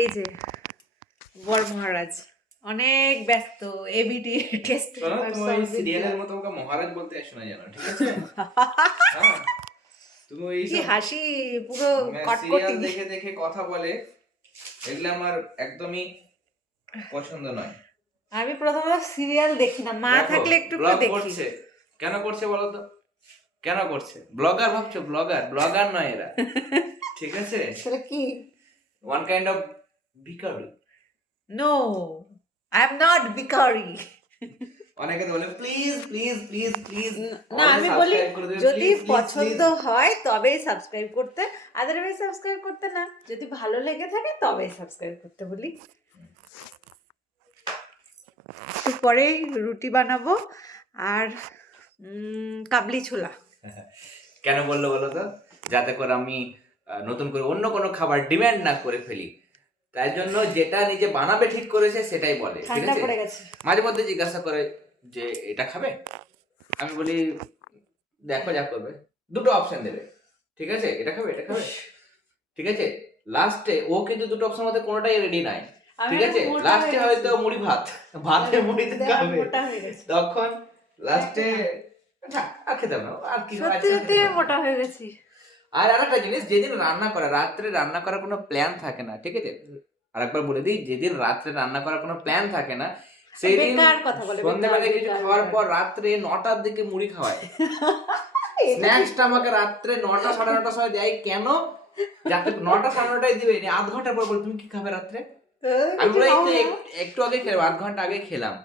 এই যে বর মহারাজ অনেক ব্যস্ত এবিটি টেস্ট তুমি ওই সিরিয়ালের মতো আমাকে মহারাজ বলতে শোনা যায় না, ঠিক আছে? হ্যাঁ, তুমি ওই কি হাসি পুরো কটকটি সিরিয়াল দেখে দেখে কথা বলে, এগুলো আমার একদমই পছন্দ নয়। আমি প্রথমত সিরিয়াল দেখি না, মা থাকলে একটু একটু দেখি। করছে কেন করছে বলো তো? কেন করছে? ব্লগার ভাবছো? ব্লগার নয় এরা, ঠিক আছে? তাহলে কি? ওয়ান কাইন্ড অফ ভিখারি। নো, আই এম নট ভিখারি। অনেকে বলে প্লিজ প্লিজ প্লিজ প্লিজ। না, আমি বলি যদি পছন্দ হয় তবেই সাবস্ক্রাইব করতে, আদারওয়াইজ সাবস্ক্রাইব করতে না। যদি ভালো লেগে থাকে তবেই সাবস্ক্রাইব করতে বলি। একটু পরেই রুটি বানাবো আর কাবলি ছোলা। কেন বললো বলো তো? যাতে করে আমি নতুন করে অন্য কোনো খাবার ডিমান্ড না করে ফেলি, তাই জন্য যেটা নিজে বানাবে ঠিক করেছে সেটাই বলে, ঠিক ঠান্ডা আছে? পড়ে গেছে। মাঝে মধ্যে জিজ্ঞাসা করে যে এটা খাবে, আমি বলি দেখো যা করবে, দুটো অপশন দেবে, ঠিক আছে? এটা খাবে, এটা খাবে, ঠিক আছে? লাস্টে ও কিন্তু দুটো অপশন মধ্যে কোনোটাই রেডি নাই, ঠিক আছে? লাস্টে হয়তো মুড়ি ভাতে মুড়িতে খাবে, তখন লাস্টে আর খেতে হবে না, আর কি সত্যি সত্যি মোটা হয়ে গেছি। আর আরেকটা জিনিস, যেদিন রান্না করা, রাত্রে রান্না করার কোনো প্ল্যান থাকে না, ঠিক আছে? আরেকবার বলে দিই, যেদিন রাত্রে রান্না করার কোনো প্ল্যান থাকে না, সেই দিন সন্ধ্যাবেলায় কিছু খাওয়ার পর রাত্রে 9টার দিকে মুড়ি খাওয়ায়। স্ন্যাক্সটা আমাকে রাত্রে 9টা 9:30টার সময় দেয়, কেন? যাতে 9টা 9:30টায় দিবে, আধ ঘন্টা পর বলে তুমি কি খাবে রাত্রে? আমি বলি একটু আগে খেলাম, আধ ঘন্টা আগে খেলাম,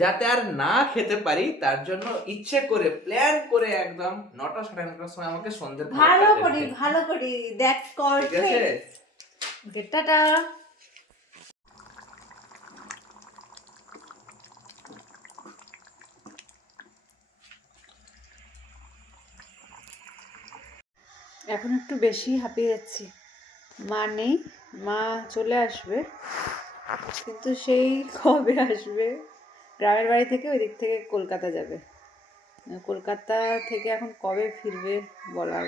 যাতে আর না খেতে পারি তার জন্য ইচ্ছে করে প্ল্যান করে একদম 9টা 9:30টার সময় আমাকে সন্ধ্যের ভালো করি দ্যাটস কল্ড টাটা। এখন একটু বেশি হাঁপিয়ে যাচ্ছি। মা নেই, মা চলে আসবে, কিন্তু সেই কবে আসবে? গ্রামের বাড়ি থেকে ওই দিক থেকে কলকাতা যাবে, কলকাতা থেকে এখন কবে ফিরবে বলার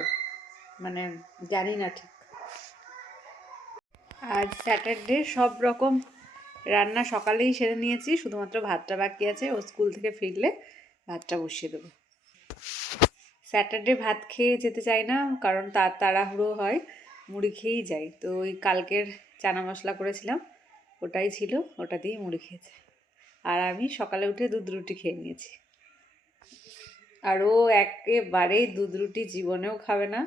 মানে জানি না ঠিক। আজ স্যাটারডে, সব রকম রান্না সকালেই সেরে নিয়েছি, শুধুমাত্র ভাতটা বাকি আছে, ও স্কুল থেকে ফিরলে ভাতটা বসিয়ে দেবো। স্যাটারডে ভাত খেয়ে যেতে চাই না, কারণ তাড়াহুড়ো হয়, মুড়ি খেয়েই যাই। তো ওই কালকের চানা মশলা করেছিলাম, ওটাই ছিল, ওটা দিয়েই মুড়ি খেয়েছে। আর আমি সকালে উঠে দুধ রুটি খেয়ে নিয়েছি। আর ও একেবারেই দুধ রুটি জীবনেও খাবে না,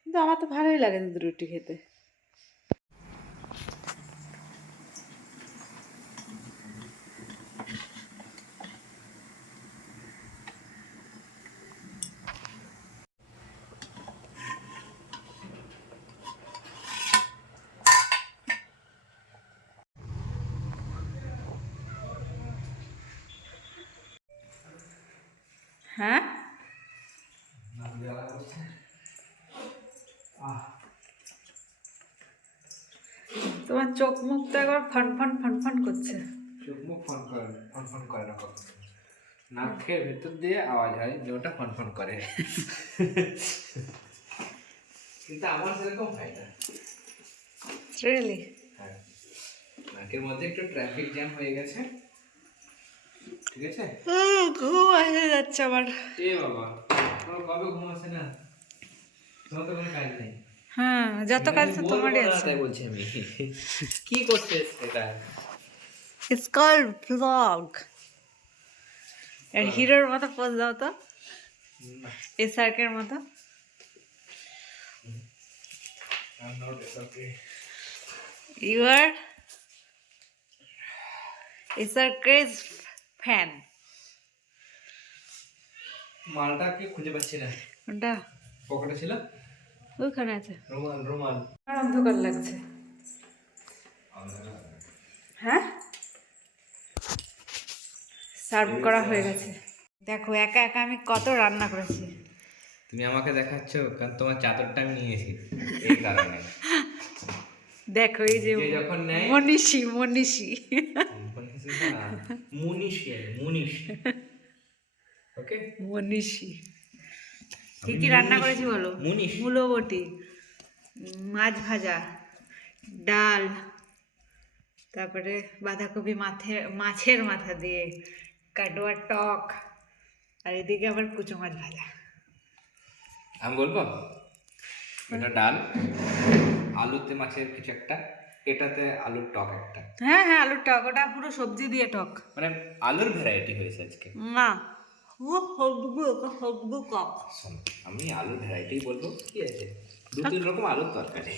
কিন্তু আমার তো ভালোই লাগে দুধ রুটি খেতে। হ্যাঁ, তোমার চোখ মুখ তো একবার ফনফন করছে। চোখ মুখ ফনফন করে না, কখন নাকের ভেতর দিয়ে আওয়াজ হয় যে ওটা ফনফন করে, কিন্তু আমার সেরকম হয় না। রিয়েলি? হ্যাঁ, নাকের মধ্যে একটু ট্রাফিক জ্যাম হয়ে গেছে, ঠিক আছে? ঘুম আসে যাচ্ছে আমার। এ বাবা, তোমার কবে ঘুম আসে না? তোমার তো কোনো কাজ নেই। হ্যাঁ, যত কাজ তো তোমারই আছে। তাই বলছি আমি, কি করতে এটা? It's called blog. আর হিরোর মতো পোজ দাও তো, এসআরকের মতো। ইউ আর এসআরকের ফ্যান। মালটা কি খুঁজে পাচ্ছি না। কোনটা? পকেটে ছিল, ওইখানে আছে। রুমাল। আর অন্ধকার লাগছে। হ্যাঁ, সার্ভ করা হয়ে গেছে। দেখো একা একা আমি কত রান্না করেছি। তুমি আমাকে দেখাচ্ছ কারণ তোমার চাদরটা আমি নিয়েছি, এই কারণে। দেখো এই যে যখন নেয় মনীষী ওকে, মনীষী। কি কি রান্না করেছি বলো? মূলো বটি, মাছ ভাজা, ডাল, তারপরে বাঁধাকপি মাছের মাথা দিয়ে কাটোয়া টক, আর এদিকে আবার কুচো মাছ ভাজা। আমি বলবো এটা ডাল, আলুতে মাছের কিছু একটা, এটাতে আলুর টক একটা। হ্যাঁ হ্যাঁ, আলুর টক, ওটা পুরো সবজি দিয়ে টক। মানে আলুর ভ্যারাইটি হয়েছে আজকে। না, ও সবগু টক। শোন, আমি আলুর ভ্যারাইটি বলবো, কি আছে, 2-3 রকম আলুর তরকারি।